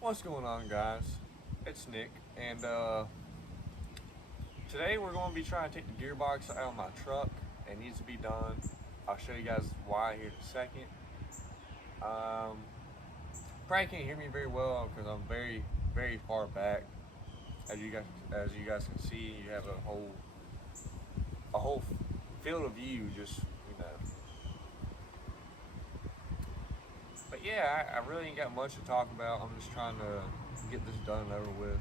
What's going on, guys? It's Nick, and today we're going to be trying to take the gearbox out of my truck. It needs to be done. I'll show you guys why here in a second. Probably can't hear me very well because I'm very, very far back. As you guys can see, you have a whole field of view, just But yeah, I really ain't got much to talk about. I'm just trying to get this done and over with,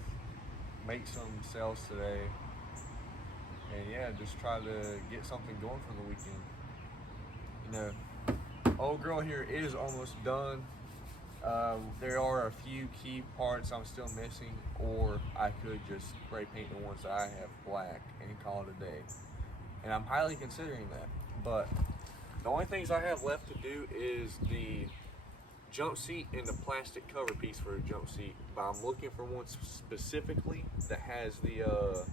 make some sales today, and yeah, just try to get something going for the weekend. Old girl here is almost done. There are a few key parts I'm still missing, or I could just spray paint the ones that I have black and call it a day. And I'm highly considering that. But the only things I have left to do is the jump seat and the plastic cover piece for the jump seat. But I'm looking for one specifically that has the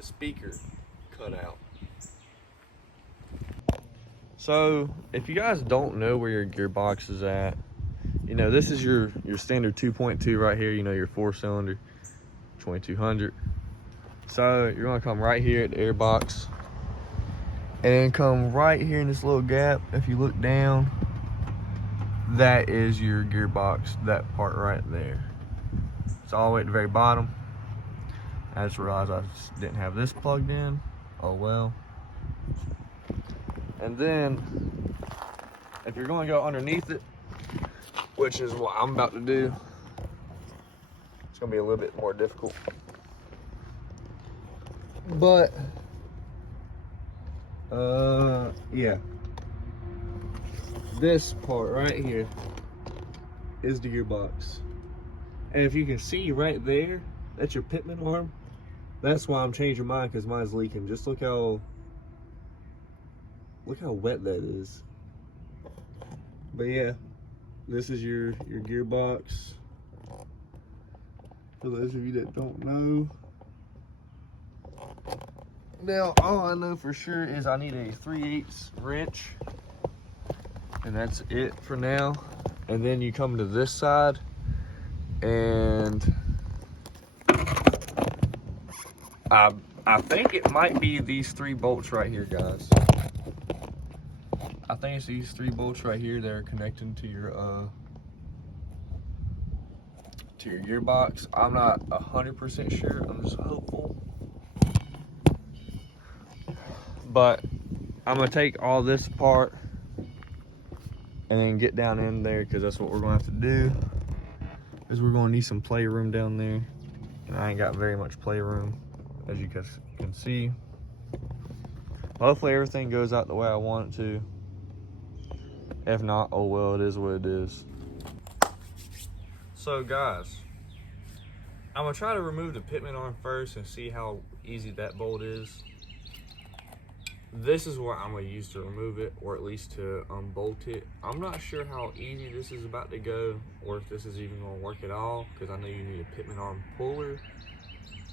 speaker cut out. So if you guys don't know where your gearbox is at, this is your standard 2.2 right here, your 4-cylinder 2200. So you're gonna come right here at the airbox and then come right here in this little gap. If you look down, that is your gearbox, that part right there. It's all the way at the very bottom. I just realized I just didn't have this plugged in. Oh well. And then if you're going to go underneath it, which is what I'm about to do, it's going to be a little bit more difficult. But yeah, this part right here is the gearbox. And if you can see right there, that's your pitman arm. That's why I'm changing mine, because mine's leaking. Just look how wet that is. But yeah, this is your gearbox. For those of you that don't know. Now, all I know for sure is I need a 3/8 wrench. And that's it for now. And then you come to this side, and I think it might be these 3 bolts right here, guys. I think it's these 3 bolts right here that are connecting to your gearbox. I'm not 100% sure. I'm just hopeful. But I'm gonna take all this apart and then get down in there, because that's what we're gonna have to do. Is we're gonna need some playroom down there, and I ain't got very much playroom, as you guys can see. Hopefully everything goes out the way I want it to. If not, oh well, it is what it is. So guys, I'm gonna try to remove the pitman arm first and see how easy that bolt is. This is what I'm gonna use to remove it, or at least to unbolt it. I'm not sure how easy this is about to go, or if this is even gonna work at all, because I know you need a pitman arm puller.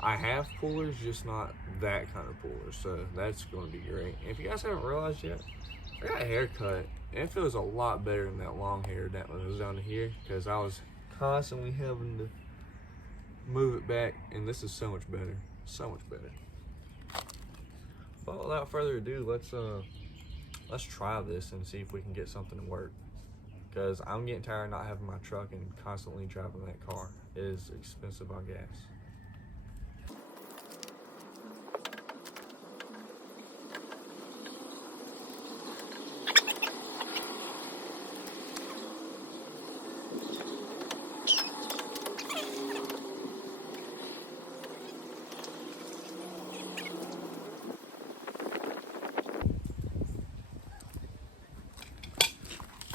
I have pullers, just not that kind of puller, so that's gonna be great. And if you guys haven't realized yet, I got a haircut, and it feels a lot better than that long hair that was down to here, because I was constantly having to move it back, and this is so much better, so much better. But without further ado, let's try this and see if we can get something to work, because I'm getting tired of not having my truck and constantly driving that car. It is expensive on gas.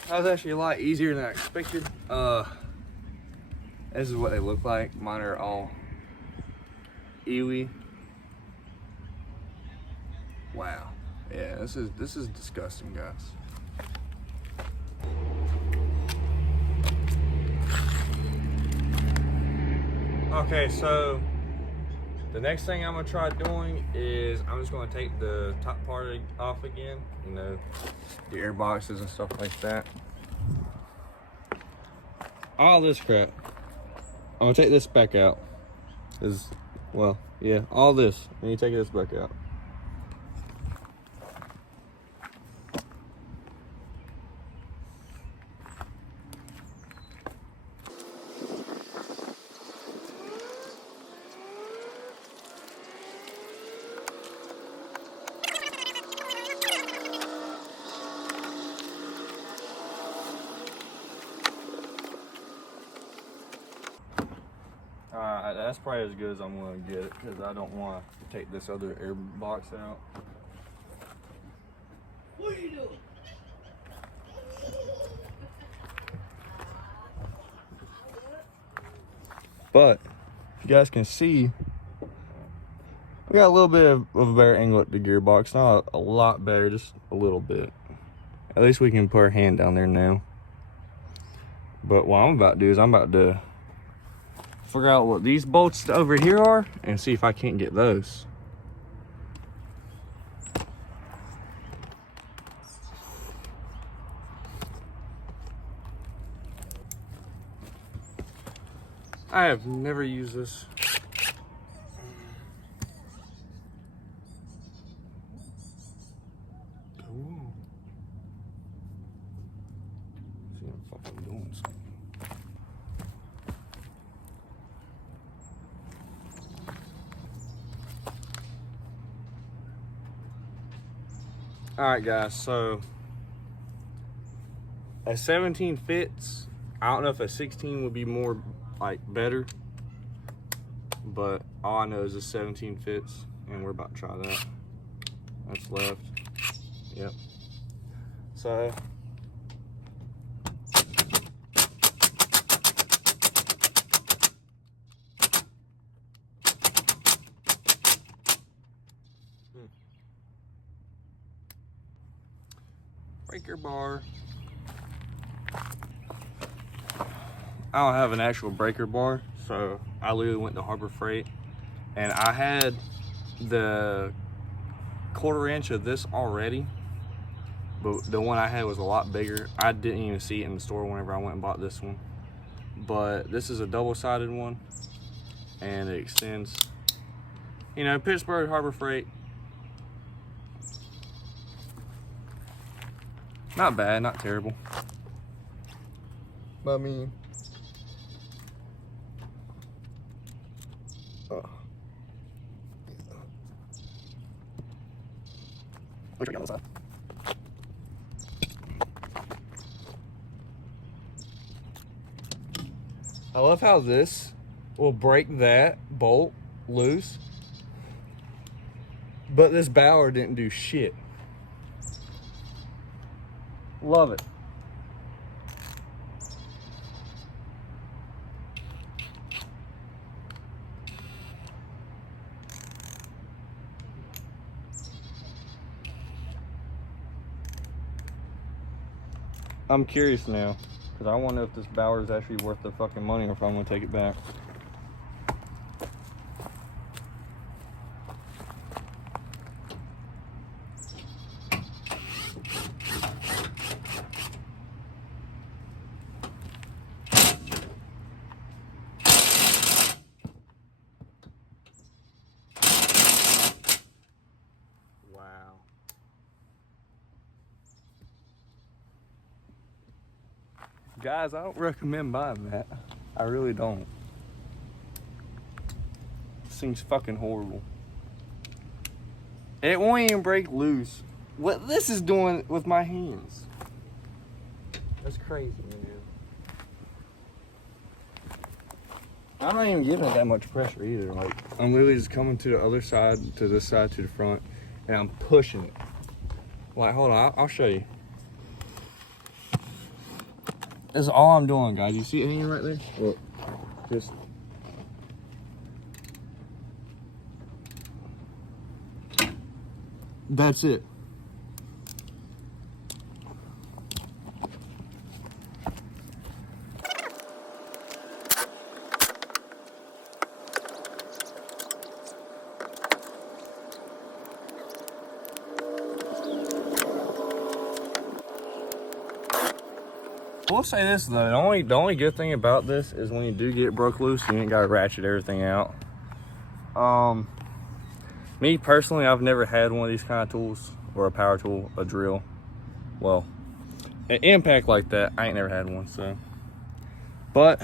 That was actually a lot easier than I expected. This is what they look like. Mine are all ewy. Wow. Yeah, this is disgusting, guys. Okay, so the next thing I'm gonna try doing is I'm just gonna take the top part off again, the air boxes and stuff like that. All this crap. I'm gonna take this back out. Well, yeah, all this. And you take this back out. Alright, that's probably as good as I'm going to get it because I don't want to take this other air box out. What are you doing? But you guys can see we got a little bit of a better angle at the gearbox. Not a lot better, just a little bit. At least we can put our hand down there now. But what I'm about to do is I'm about to figure out what these bolts over here are and see if I can't get those. I have never used this. Ooh. See, I'm fucking doing something. All right, guys, so a 17 fits. I don't know if a 16 would be more like better, but all I know is a 17 fits, and we're about to try that. That's left. Yep. So breaker bar. I don't have an actual breaker bar, so I literally went to Harbor Freight, and I had the 1/4 inch of this already, but the one I had was a lot bigger. I didn't even see it in the store whenever I went and bought this one, but this is a double-sided one, and it extends. You know, Pittsburgh Harbor Freight, not bad, not terrible. But I mean, make sure you got this side. I love how this will break that bolt loose, but this Bauer didn't do shit. Love it. I'm curious now, because I want to know if this Bauer is actually worth the fucking money or if I'm going to take it back. Wow. Guys, I don't recommend buying that. I really don't. This thing's fucking horrible. It won't even break loose. What this is doing with my hands. That's crazy, man. I'm not even giving it that much pressure either. Like, I'm literally just coming to the other side, to this side, to the front, and I'm pushing it. Like, hold on, I'll show you. That's all I'm doing, guys. You see it hanging right there? Look, just. That's it. will say this though, the only good thing about this is when you do get broke loose, you ain't gotta ratchet everything out. Me personally, I've never had one of these kind of tools, or a power tool, a drill. Well, an impact like that, I ain't never had one, so. But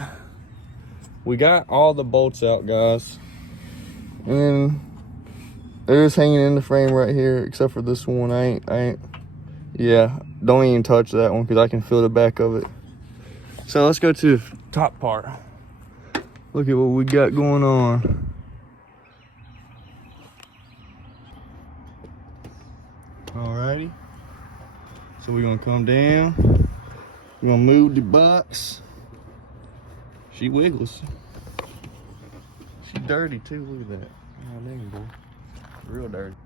we got all the bolts out, guys, and they're just hanging in the frame right here, except for this one. I ain't, yeah, don't even touch that one because I can feel the back of it. So let's go to the top part. Look at what we got going on. Alrighty, so we're gonna come down, we're gonna move the box. She wiggles. She's dirty too, look at that. Oh dang, boy, real dirty.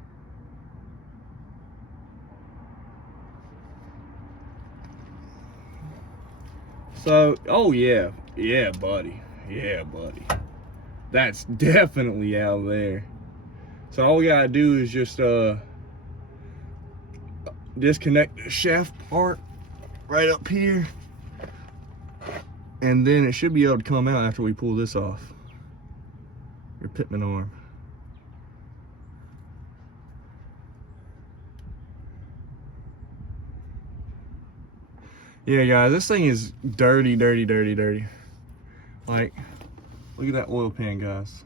So, oh yeah, buddy, that's definitely out there. So all we gotta do is just disconnect the shaft part right up here, and then it should be able to come out after we pull this off. Your pitman arm. Yeah, guys, this thing is dirty. Like, look at that oil pan, guys.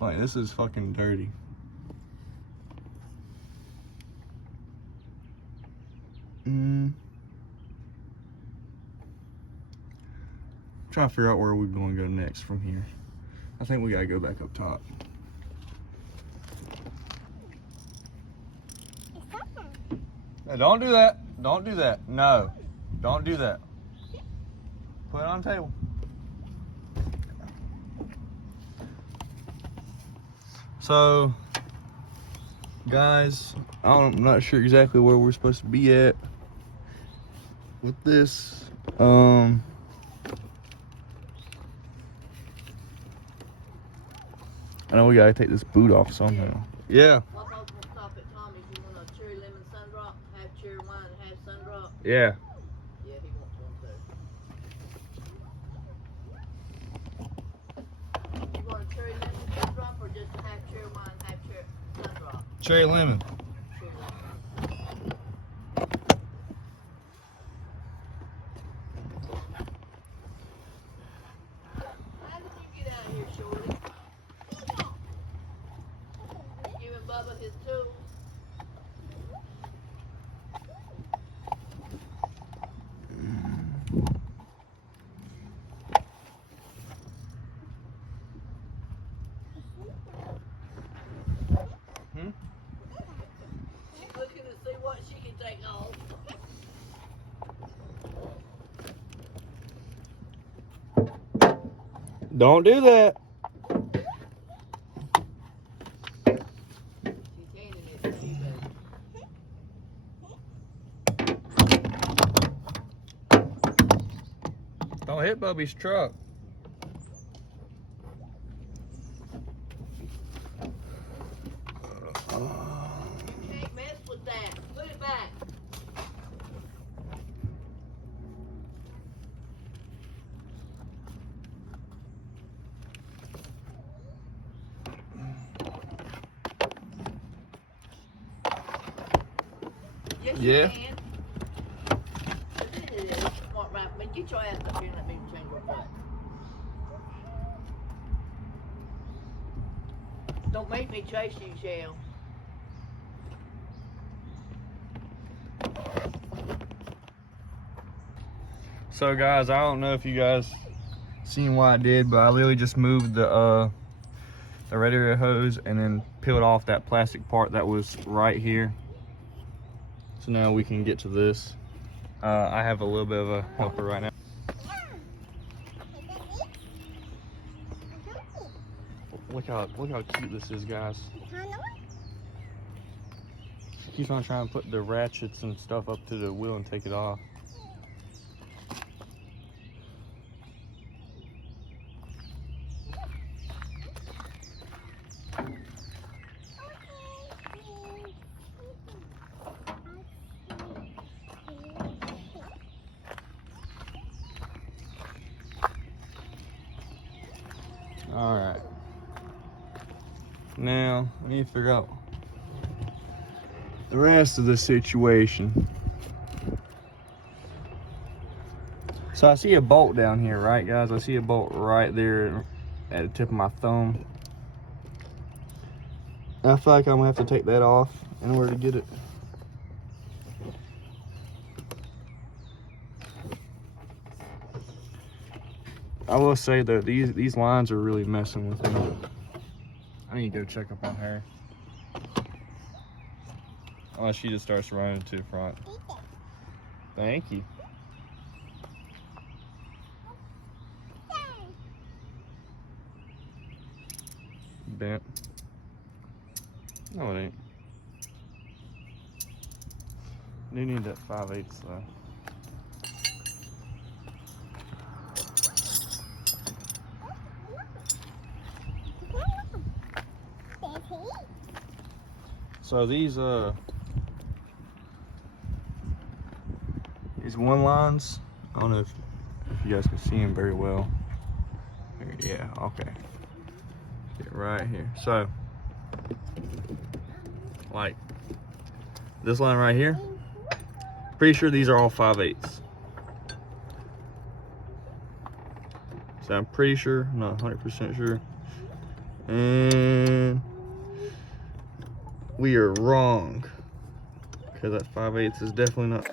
Like, this is fucking dirty. Try to figure out where we're going to go next from here. I think we gotta go back up top. No, don't do that. Don't do that. No, don't do that. Put it on the table. So, guys, I'm not sure exactly where we're supposed to be at with this. I know we gotta take this boot off somehow. Yeah. Stop at Tommy's. You want a cherry lemon sundrop, half cherry wine, half sundrop? Yeah. Yeah, he wants one too. You want a cherry lemon sundrop or just a half cherry wine, half cherry sundrop? Cherry lemon. Cherry lemon. How did you get out of here, Shorty? Giving Bubba his tools. She's looking to see what she can take off. Don't do that. She's handing it to you, baby. Don't hit Bubby's truck. Can't mess with that. Put it back. Yes, Yeah. you can. It is. Smart right. But get your ass up here and let me change your butt. Don't make me chase you, Shell. So guys, I don't know if you guys seen what I did, but I literally just moved the radiator hose and then peeled off that plastic part that was right here. So now we can get to this. I have a little bit of a helper right now. Look how cute this is, guys. She keeps on trying to put the ratchets and stuff up to the wheel and take it off. Alright. Now, I need to figure out the rest of the situation. So I see a bolt down here, right guys? I see a bolt right there at the tip of my thumb. I feel like I'm gonna have to take that off in order to get it. I will say that these lines are really messing with me. I need to go check up on her. Unless she just starts running to the front. Thank you. Bent. No, it ain't. You need that 5/8 though. So these one lines, I don't know if you guys can see them very well. Yeah, okay. Get right here. So, like this line right here, pretty sure these are all 5/8. So I'm pretty sure, I'm not 100% sure. And we are wrong, because that 5/8 is definitely not.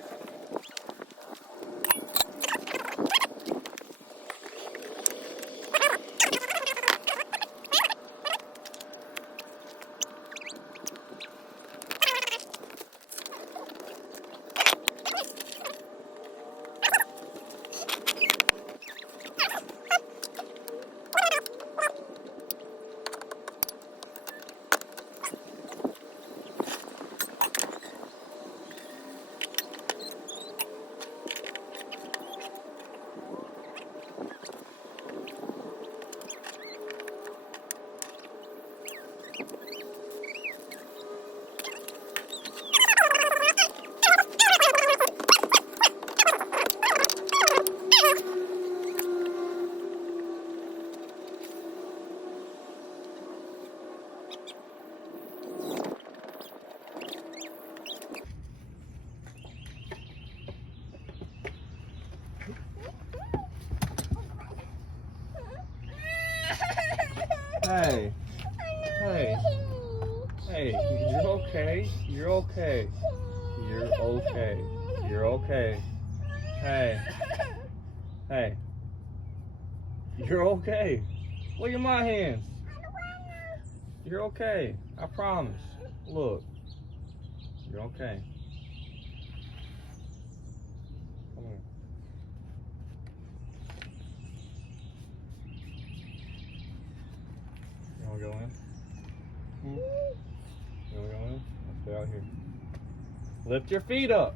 Hey, hey, hey, you're okay, you're okay, you're okay, you're okay, hey, hey, you're okay, look at my hands, you're okay, I promise, look, you're okay. Come here. You wanna go in? You wanna go in? Let's stay out here. Lift your feet up.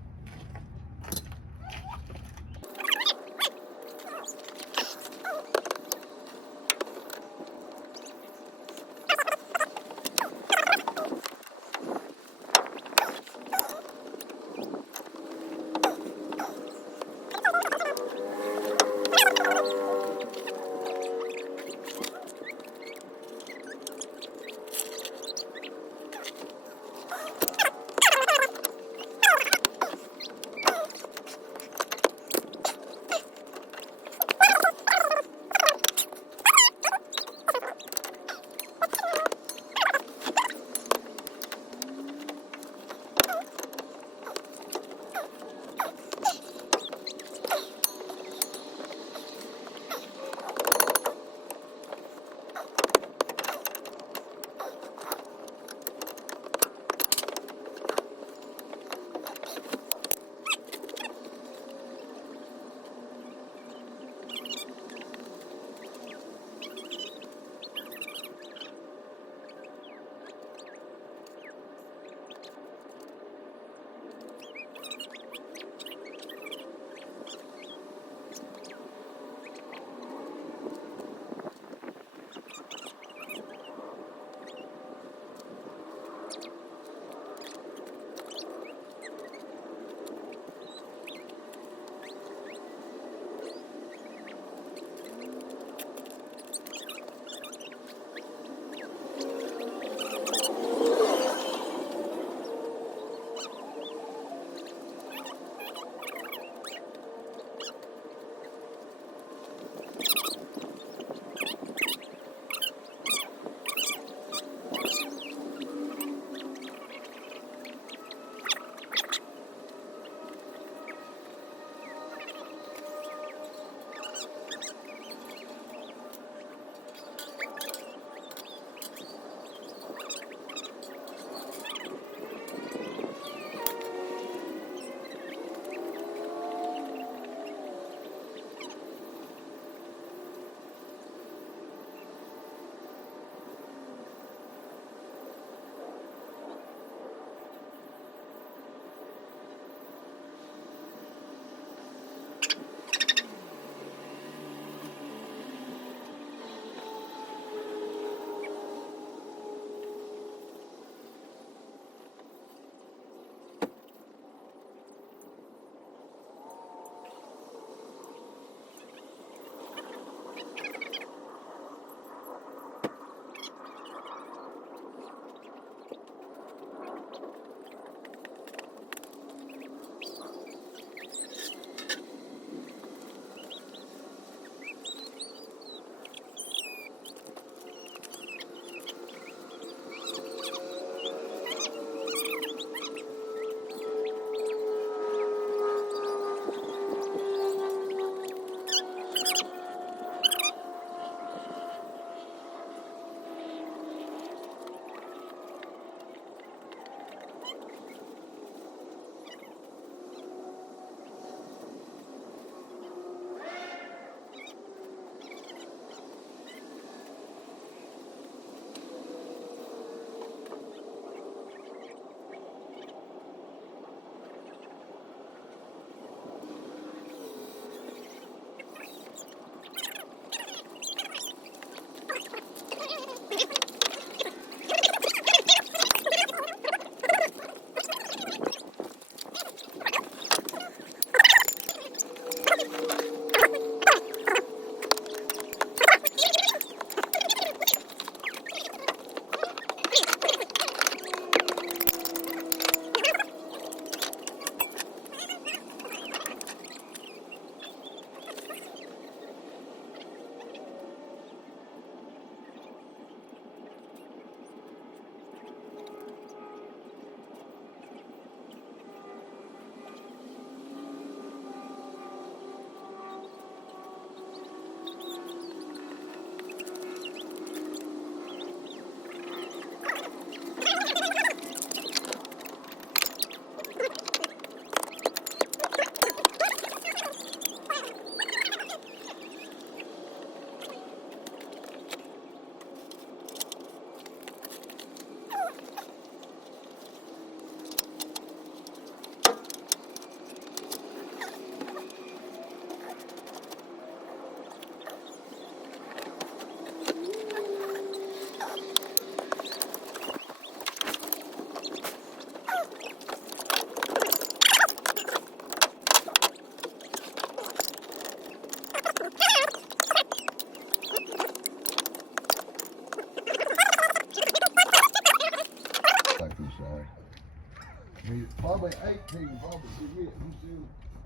probably 18, probably forget.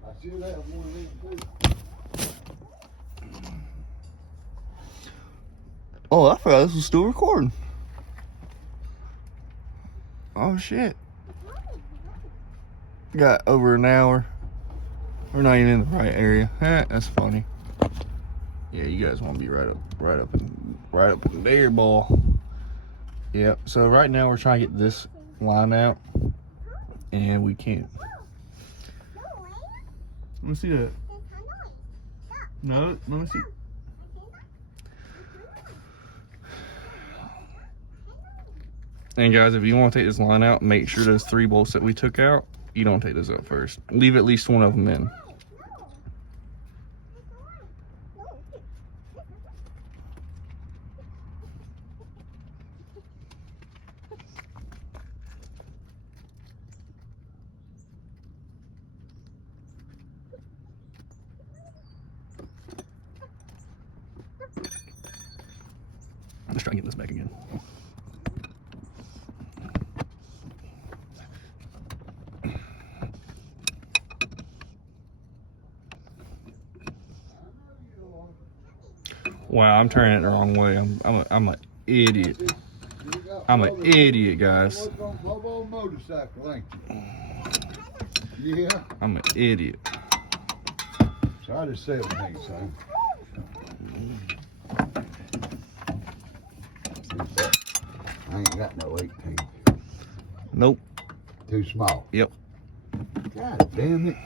I should have one of them too. Oh, I forgot this was still recording. Oh shit. Got over an hour. We're not even in the right area. That's funny. Yeah, you guys want to be right up in there, boy. Yep. So right now we're trying to get this line out, and we can't. Let me see that. No, let me see. And guys, if you want to take this line out, make sure those 3 bolts that we took out, you don't take those out first. Leave at least one of them in. Let's try and get this back again. Wow, I'm turning it the wrong way. I'm an idiot. I'm an idiot, guys. Motorcycle, ain't you? Yeah. I'm an idiot. Try the 17, son. I ain't got no 18. Nope. Too small. Yep. God damn it.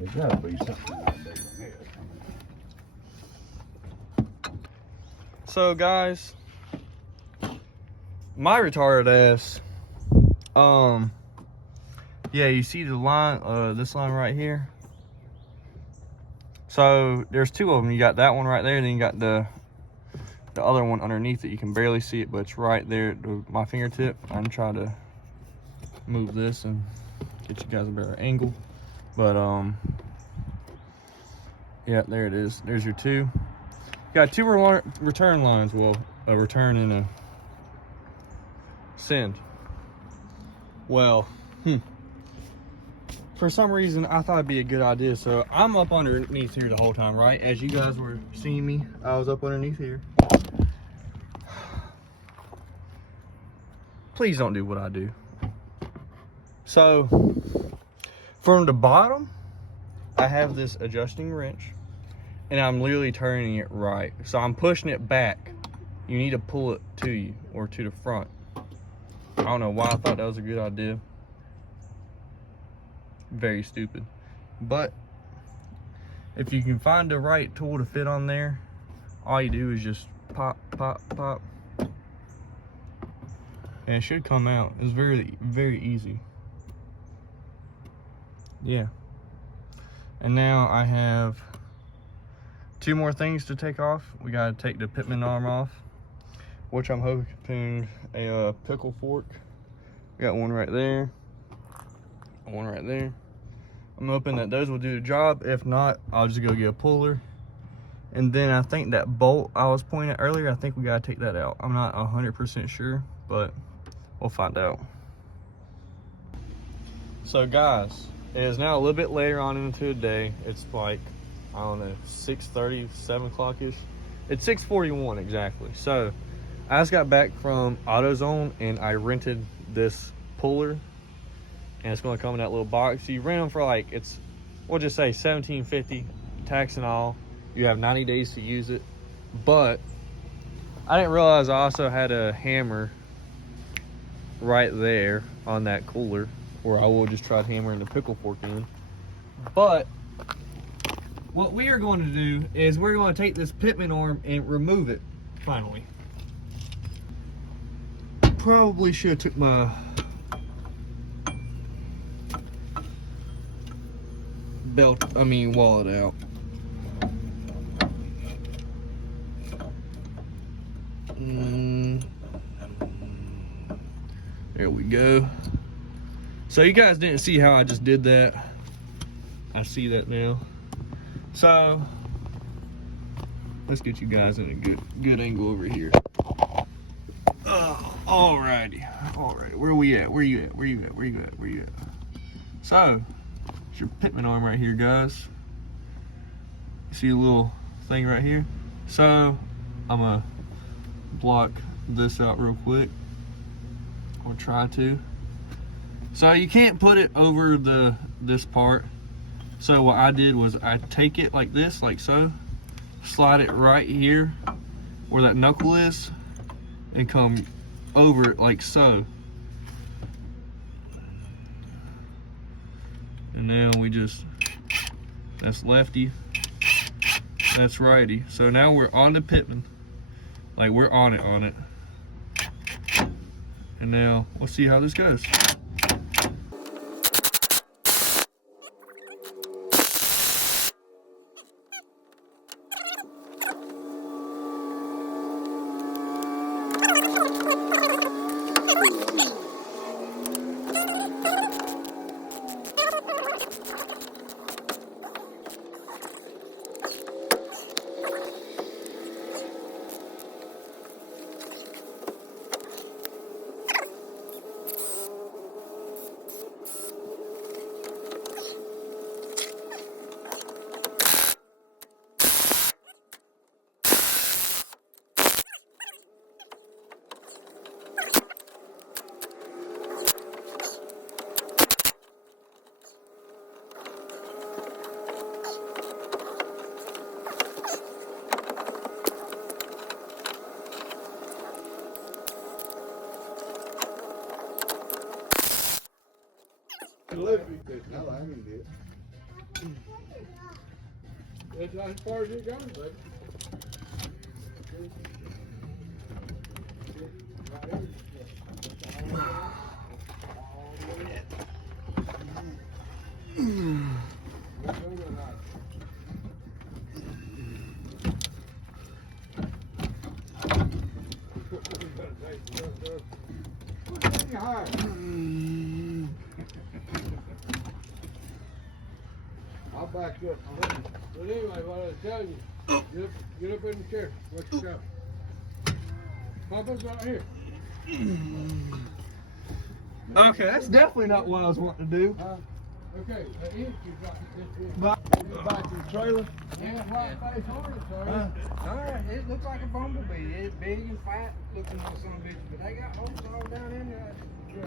There's gotta be something out there than this. So guys, my retarded ass, yeah, you see the line, this line right here. So there's 2 of them. You got that one right there, and then you got the other one underneath it. You can barely see it, but it's right there at my fingertip. I'm trying to move this and get you guys a better angle. But yeah, there it is. There's your 2. Got 2 return lines. Well, a return and a send. Well, for some reason I thought it'd be a good idea. So I'm up underneath here the whole time, right? As you guys were seeing me, I was up underneath here. Please don't do what I do. So from the bottom, I have this adjusting wrench, and I'm literally turning it right. So I'm pushing it back. You need to pull it to you or to the front. I don't know why I thought that was a good idea. Very stupid. But if you can find the right tool to fit on there, all you do is just pop, pop, pop. And it should come out. It's very, very easy. Yeah. And now I have 2 more things to take off. We gotta take the pitman arm off, which I'm hoping a pickle fork. Got one right there, one right there. I'm hoping that those will do the job. If not, I'll just go get a puller. And then I think that bolt I was pointing at earlier, I think we gotta take that out. I'm not 100% sure, but we'll find out. So guys, it is now a little bit later on into the day. It's like, I don't know, 6:30, 7 o'clock-ish. It's 6:41 exactly. So I just got back from AutoZone and I rented this puller, and it's gonna come in that little box. So you rent them for like, we'll just say $17.50, tax and all. You have 90 days to use it. But I didn't realize I also had a hammer right there on that cooler, or I will just try hammering the pickle fork in. But what we are going to do is we're going to take this pitman arm and remove it finally. Probably should have took my wallet out. There we go. So you guys didn't see how I just did that. I see that now. So let's get you guys in a good angle over here. Alrighty, where we at? Where you at? So, it's your pitman arm right here, guys. You see a little thing right here? So, I'm gonna block this out real quick. Or try to. So you can't put it over this part. So what I did was I take it like this, like so, slide it right here where that knuckle is, and come over it like so. And then we just, that's lefty, that's righty. So now we're on the pitman, like we're on it. And now we'll see how this goes. That's as far as it goes, baby. I'll back up. But anyway, what I was telling you, get up in the chair. What you got? Papa's right here. Okay, that's definitely not what I was wanting to do. Okay, the inch you got this Back to the trailer. Yeah, right face on it, sorry. Alright, it looks like a bumblebee. It's big and fat looking like some bitch, but they got holes all down in there.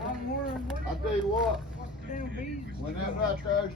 I'm wondering I'll tell you what, what the damn bees. when that right there